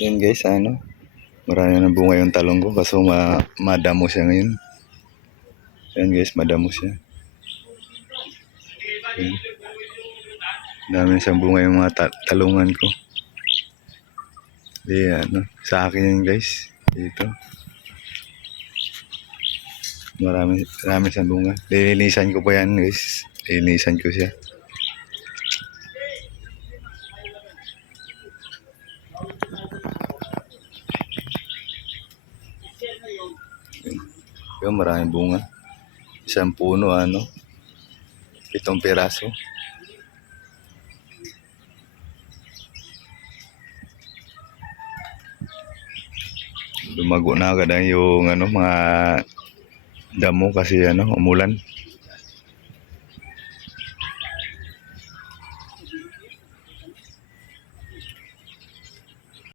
Yan guys, ano, marami na bunga yung talong ko kaso madamo siya ngayon. Yan guys, madamo siya. Yan. Dami siyang bunga yung mga talungan ko. Di ano, sa akin yan guys, dito. Marami siyang bunga. Lilinisan ko pa yan guys. Lilinisan ko siya. Yung maraming bunga. Isang puno, ano, 7 piraso. Lumago na agad yung ano, mga damo kasi ano, umulan.